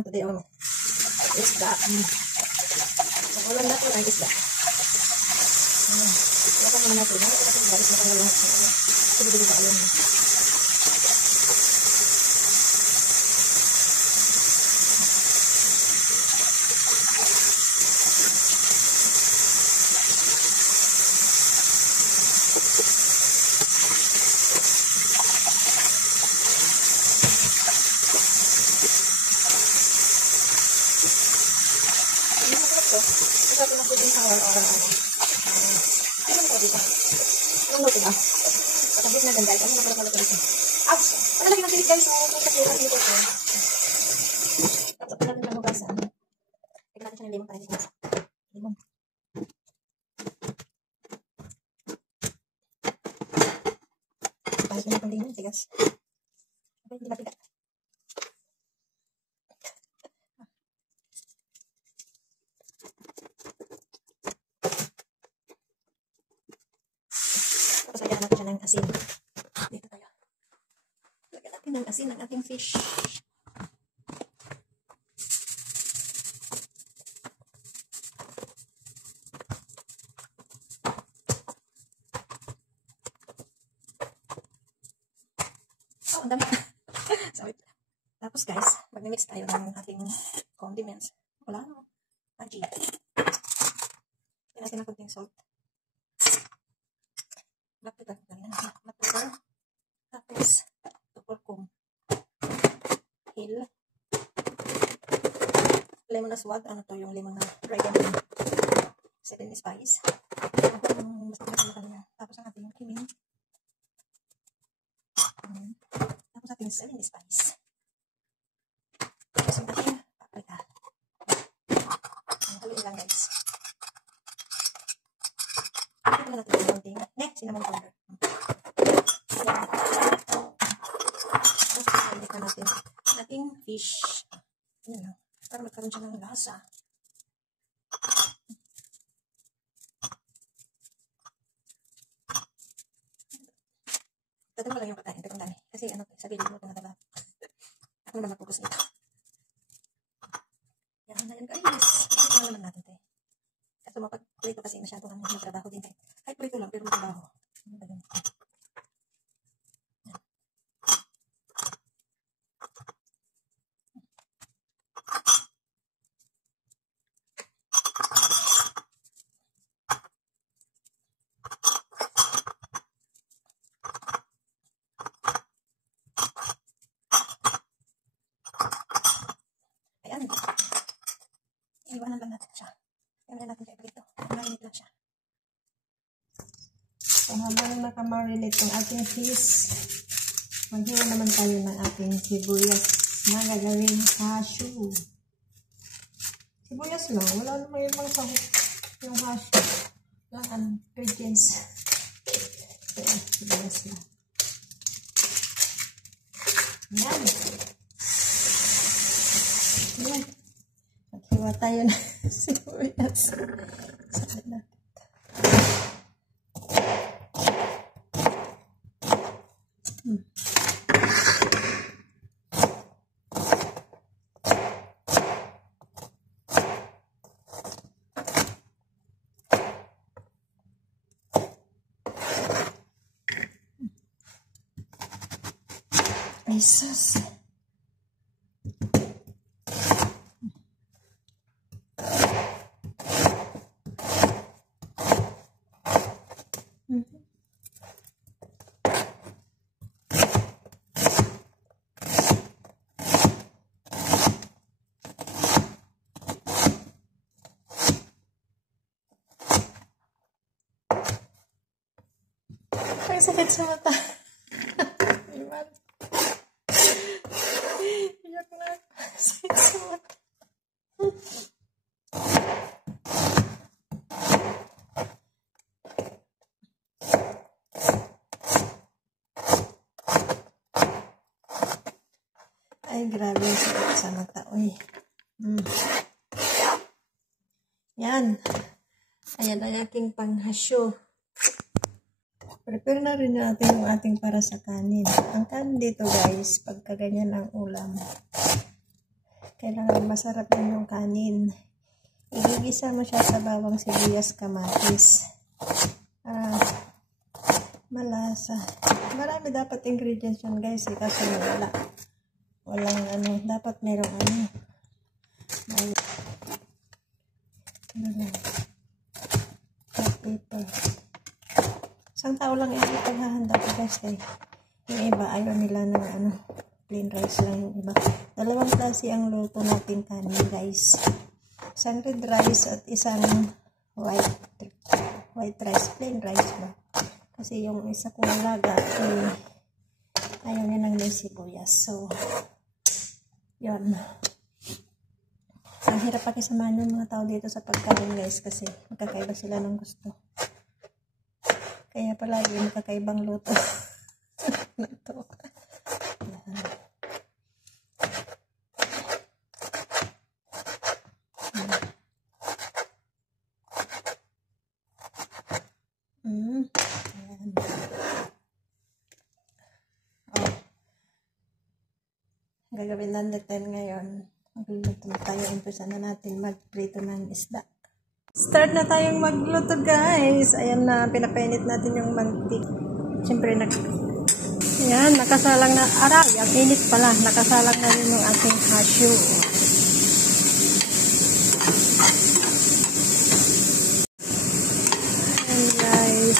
ulam today. Isda. Ang ulam natin ay isda. Kaya naman natin. Baris na kami lang. Sige-sige ba ulam. Ito na po din sa orang-orang. Ano po dito? Ano po dito? Sabit na ganda. Ano na pala dito? Ouch! Ano lagi ng tilit guys? May kasira dito ito. Tapos natin ang hugasan. Tignan natin siya ng limang para dito. Limang. Balik na pang limang. Tigas. Hindi ba tigas? Tapos lagyan natin siya ng asin. Dito tayo. Lagyan natin ng asin ng ating fish. Oh, ang dami. Sorry. Tapos guys, mag-mix tayo ng ating condiments. Wala no. Aji. Lagyan natin ng konting salt. Black pepper. Tapos tukurkum. Hill. Lemon aswad. Ano to yung lemon na dragon. 7 spice. Tapos ang ating cumin. Tapos ating 7 spice. Tapos ang ating paprika. Haluin lang guys. Ito na natin yung konting cinnamon powder. Tapos ipalit na natin ating fish. Ayan o. Para magkaroon siya ng lasa. Tatalo lang yung pagkain. Pero ang dami. Kasi ano, sabi ko ito nataba. Ako naman magpupus nito. Yan na yan guys. Ito na naman natin ito eh. Kasi mapag-prito kasi masyado kami magtrabaho din kahit. Kahit prito lang pero magtrabaho. Ano ba yun? Ayan. Iiwanan lang natin siya. Iiwanan natin siya ito. Marinate lang siya. So, habang nakamarinate ang ating fish, maghiwa naman tayo ng ating sibuyas na gagawing hashu. Sibuyas lang. Wala naman yung mga sahok. Yung hashu. Lang ang ingredients. Kaya, sibuyas lang. Yan. Yan. Maghiwa tayo ng sibuyas. Sakit na. Jesus. Ang sakit sa mata. Iwan. Iyak na. Sakit sa mata. Ay, grabe yung sakit sa mata. Uy. Yan. Ayan ang aking panghasyo. Prepare na rin natin yung ating para sa kanin. Ang kanin dito guys, pagka ganyan ang ulam, Kailangan masarap din yung kanin. Igigisa mo siya sa bawang sibuyas, kamatis. Malasa. Marami dapat ingredients yun guys. Kasi walang ano. Dapat merong ano. Pepper. Isang tao lang yung ipaghahanda ko guys. Yung iba ayaw nila ng ano. Plain rice lang yung iba. Dalawang klase ang luto natin kanin guys. Isang red rice at isang white rice. Plain rice ba? Kasi yung isa kong alaga ayaw niya ng may sibuyas. So, yun. Ang hirap pakisamahan yung mga tao dito sa pagkain guys kasi magkakaiba sila ng gusto. Kaya palagi magkakaibang luto. Ito. Ayan. Gagawin natin ngayon. Magluluto na tayo. Umpisa na natin magprito ng isda. Start na tayong magluto guys. Ayan na, pinapainit natin yung mantik. Siyempre, ayan, nakasalang na, aray, ang init pala. Nakasalang na rin yung ating cashew. Ayan guys.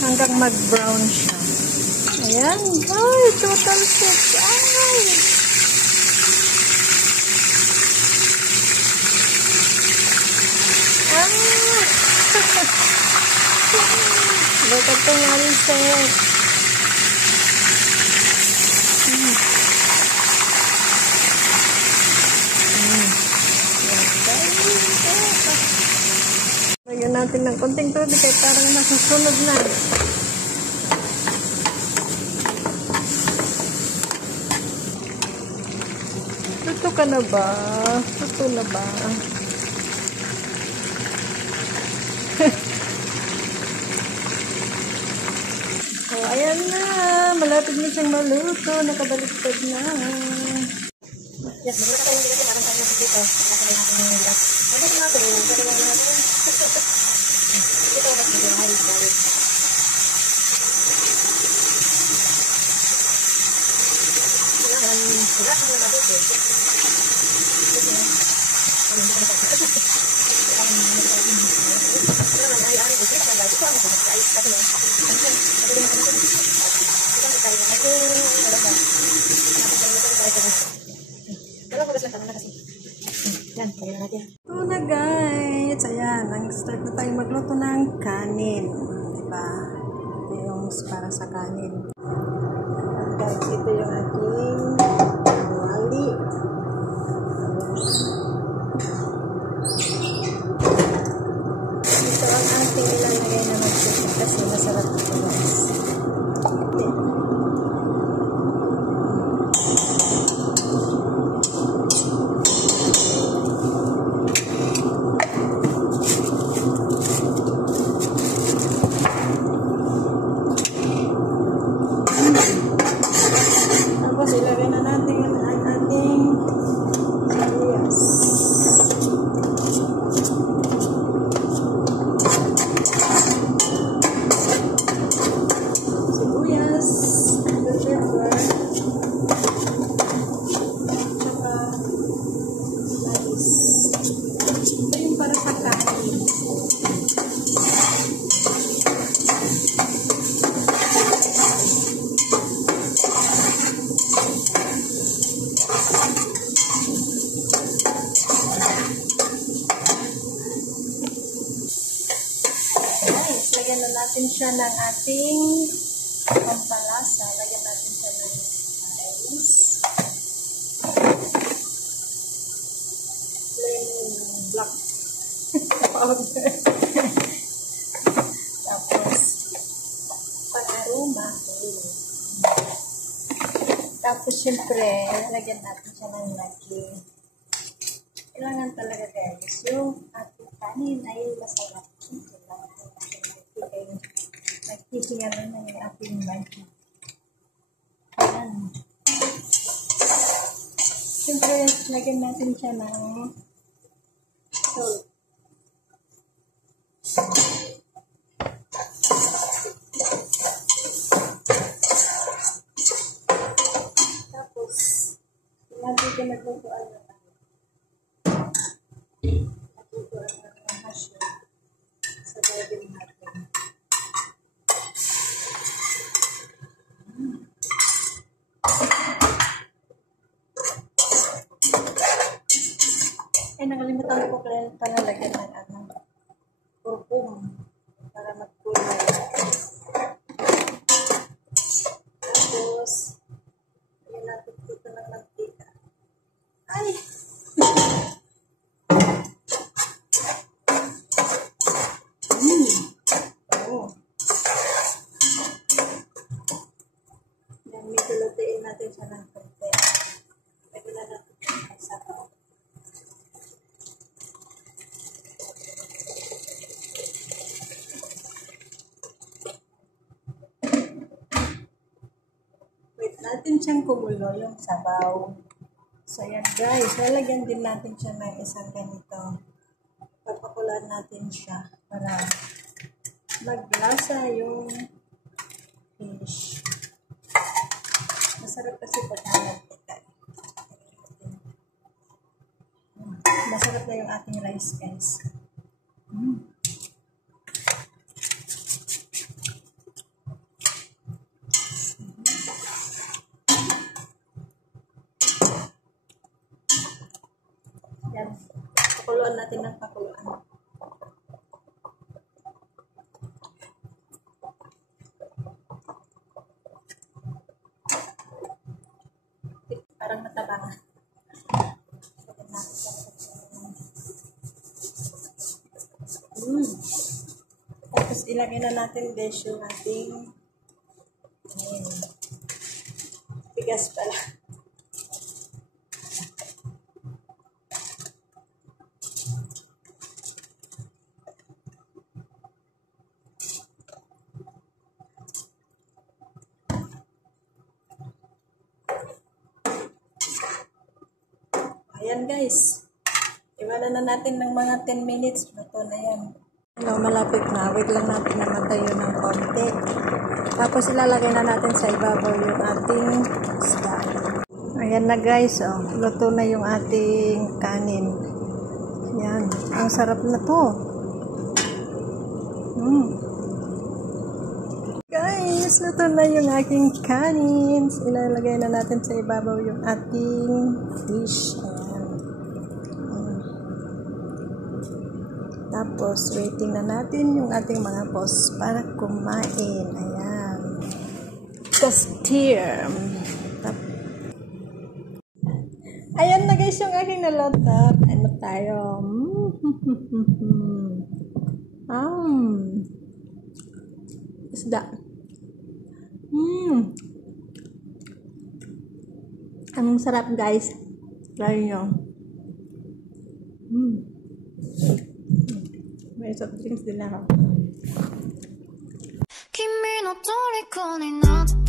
Hanggang mag-brown siya. Ayan. Ay, total set. Ay! Bakit ito nga rin set? Lagyan natin ng konting tubig kahit parang nasusunod na. Luto ka na ba? Luto na ba? Oh, ayan na. Malapit na siyang maluto. Nakabaliktad na. Yes, maganda tayo hindi kasi nakan tayo dito. Nakakaya natin yung ulat. Ano yung natin? Pwede mo natin. Ito ang mas video. Ay, sorry. Sugat mo na natin. Ito na guys. Ayan, start na tayo magluto ng kanin. Diba? Ito yung para sa kanin. Ayan guys, ito yung ating wali. Ito ang ating ilalagay na magsusunod kasi masarap ito guys. Tapos ilagay na natin ang ating sibuyas. Sibuyas, pepper, tsaka mais. Ito yung para sa kanin. Lagyan na natin siya ng ating pampalasa. Lagyan natin siya ng spice. Plain black powder. Tapos, pang-aroma. Tapos, syempre, lagyan natin siya ng lagi. Kailangan talaga guys, yung ating kanin ay masarap. Nagtitiyalan na yung ating bike. Ayan. Siyempre, lagyan natin siya ng salt. Tapos, lagi ka naglutuan na tayo. Naglutuan na ng hash sa gagawin natin. Ay, nakalimutan ko pala lagyan ng kurkuma para magkulay. Tapos, lagyan natin dito ng mantika. Ay! Oh. Yan, may tulutiin natin siya ng konti. Lagyan na natin ng sabaw. Wait natin siyang kumulo yung sabaw. So, yan guys. Lalagyan din natin siya ng isang ganito. Papakulan natin siya para maglasa yung fish. Masarap kasi pag mantika. Masarap na yung ating rice guys. Yan. Pakuluan natin ng pakuluan. Parang matabang. Tapos ilagay na natin guys yung ating bigas pala. Ayan guys. Iwanan na natin ng mga 10 minutes. Luto na yan. Ano, malapit na. Wait lang natin na matayo ng konti. Tapos ilalagay na natin sa ibabaw yung ating isda. Ayan na guys. Oh. Luto na yung ating kanin. Ayan. Ang sarap na to. Guys, luto na yung aking kanin. Ilalagay na natin sa ibabaw yung ating fish. Tapos, waiting na natin yung ating mga boss para kumain. Ayan. Castir. Ayan na guys yung aking nalota. Ano tayo? Isda. Ang sarap guys. Try nyo. May soft drinks din ako. 君の虜になって